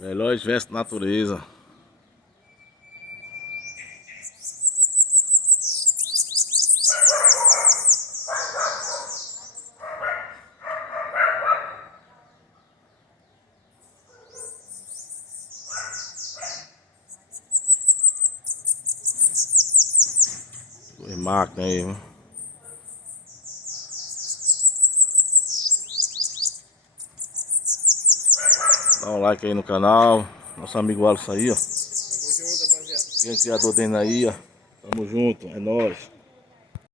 Veloz vs Natureza. Duas máquinas aí, viu? Dá um like aí no canal. Nosso amigo Alisson aí, ó. Tamo junto, rapaziada. Quem é criador dele aí, ó. Tamo junto, é nóis.